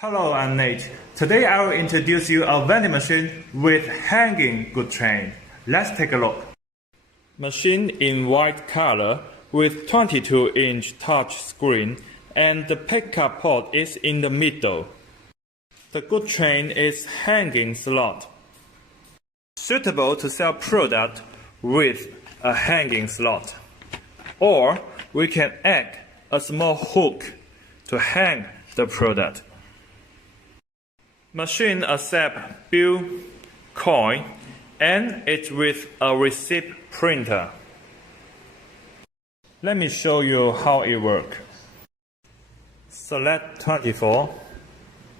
Hello, I'm Nate. Today I will introduce you a vending machine with hanging goods train. Let's take a look. Machine in white color with 22-inch touch screen and the pickup port is in the middle. The goods train is hanging slot. Suitable to sell product with a hanging slot. Or we can add a small hook to hang the product. Machine accept bill, coin, and it's with a receipt printer. Let me show you how it works. Select 24,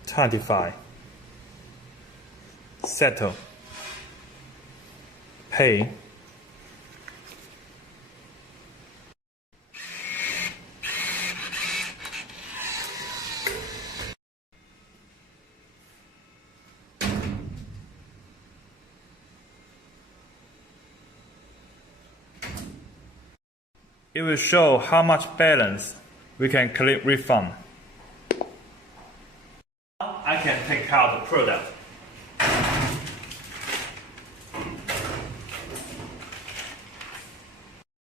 25. Settle. Pay. It will show how much balance. We can click refund. I can take out the product.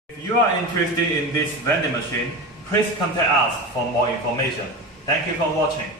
If you are interested in this vending machine, please contact us for more information. Thank you for watching.